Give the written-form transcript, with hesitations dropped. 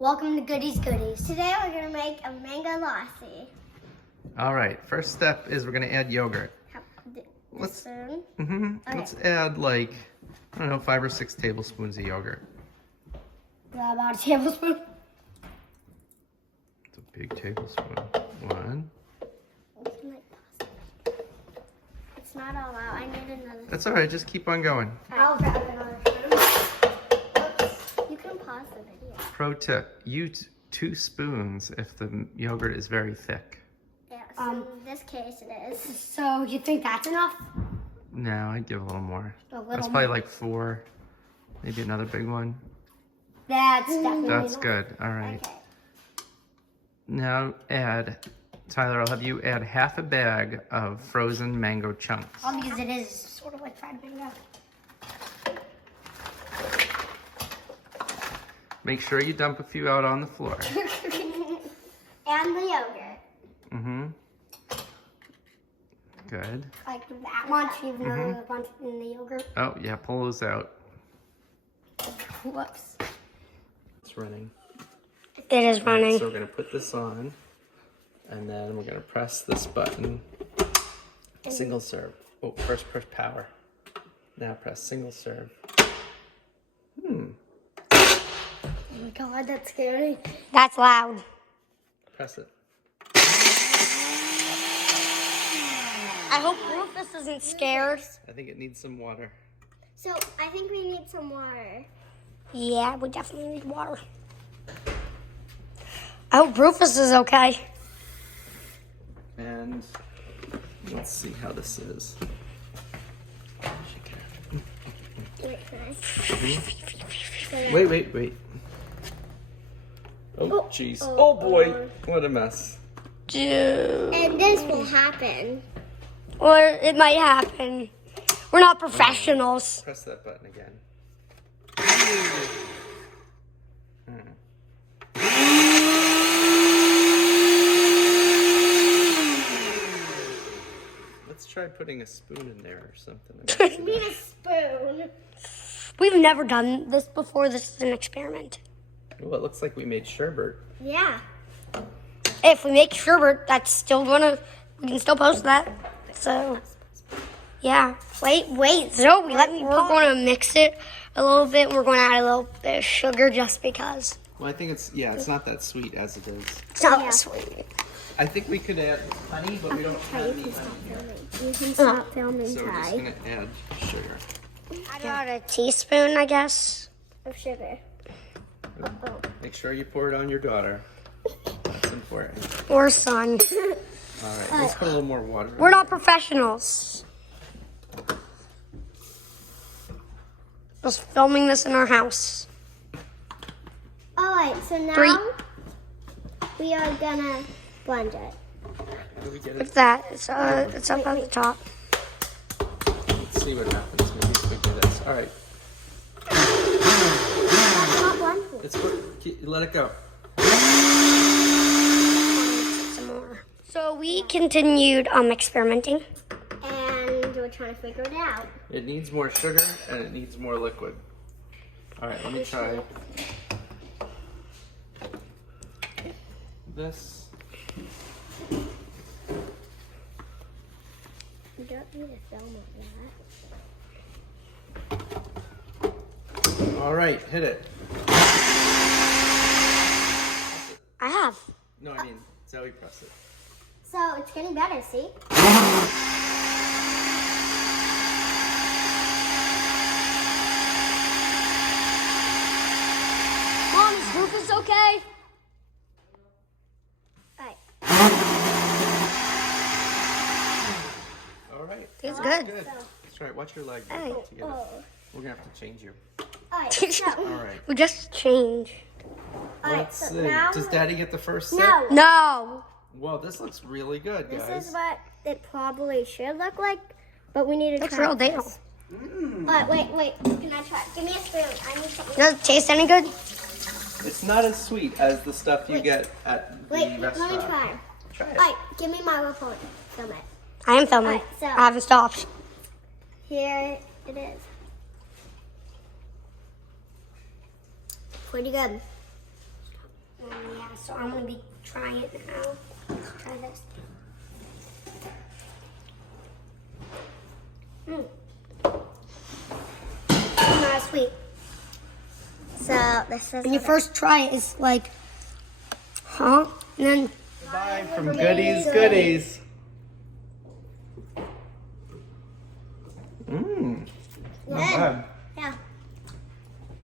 Welcome to Goodies Goodies. Today we're going to make a mango lassi. All right, first step is we're going to add yogurt. Spoon. Okay. Let's add like, I don't know, 5 or 6 tablespoons of yogurt. About a tablespoon. It's a big tablespoon. 1. It's not all out. I need another. That's all right, just keep on going. I'll grab another spoon. You can pause the video. Pro tip, use 2 spoons if the yogurt is very thick. Yeah, so in this case it is. So you think that's enough? No, I'd give a little more. A little That's probably like 4. Maybe another big one. That's definitely That's enough. good, all right. Okay. Now add, Tyler, I'll have you add half a bag of frozen mango chunks. Because it is sort of like fried mango. Make sure you dump a few out on the floor. And the yogurt. Mm-hmm. Good. Like that much, even though there's a bunch in the yogurt. Oh, yeah, pull those out. Whoops. It's running. It is running. So we're going to put this on, and then we're going to press this button. Single serve. Oh, first press power. Now press single serve. Oh my god, that's scary. That's loud. Press it. I hope Rufus isn't scared. I think it needs some water. So I think we need some water. Yeah, we definitely need water. I hope Rufus is okay. And let's see how this is. Wait, can I? Wait. Oh, jeez. Oh, boy. What a mess. Dude. And this will happen. Or it might happen. We're not professionals. Press that button again. Let's try putting a spoon in there or something. We need a spoon. We've never done this before. This is an experiment. Well, it looks like we made sherbet. Yeah. If we make sherbet, that's still we can still post that. So, yeah. Wait, Zoe, let me. We're going to mix it a little bit. And we're going to add a little bit of sugar just because. Well, I think it's not that sweet as it is. It's not that sweet. I think we could add honey, but we don't have any honey here. You can stop filming, So we're just Ty. going to add sugar. I got a teaspoon, I guess. Of sugar. Make sure you pour it on your daughter. That's important. Or son. All right, let's put a little more water. We're not professionals. Just filming this in our house. Alright, so now 3. we are gonna blend it. How do we get it? With that, it's up at the top. Let's see what happens. Maybe if we do this. All right. Not blended. Let it go. Some more. So we continued experimenting. And we're trying to figure it out. It needs more sugar and it needs more liquid. All right, let me try this. You don't need to film it yet. All right, hit it. I have. No, I mean, Zoe, press it. So it's getting better, see? Mom, is Rufus okay? Alright. All right. It's good. Good. That's right. Watch your leg. Hey. Together. We're going to have to change you. Alright, so, All right. We just changed. Let's so see. now- Does Daddy get the first sip? no. No. Whoa, this looks really good, This guys. is what it probably should look like, but we need to Looks try real deal. this. Alright, wait. Can I try? Give me a spoon. I need something. Does it taste any good? It's not as sweet as the stuff you get at the Wait, restaurant. let me try. Try it. Alright, give me my remote. Film it. I am filming. Alright, so- I haven't stopped. Here it is. Pretty good. so I'm gonna be trying it now. Let's try this. Not sweet. So this is When you first try it, it's like, huh? And then Bye from Goodies. Not bad.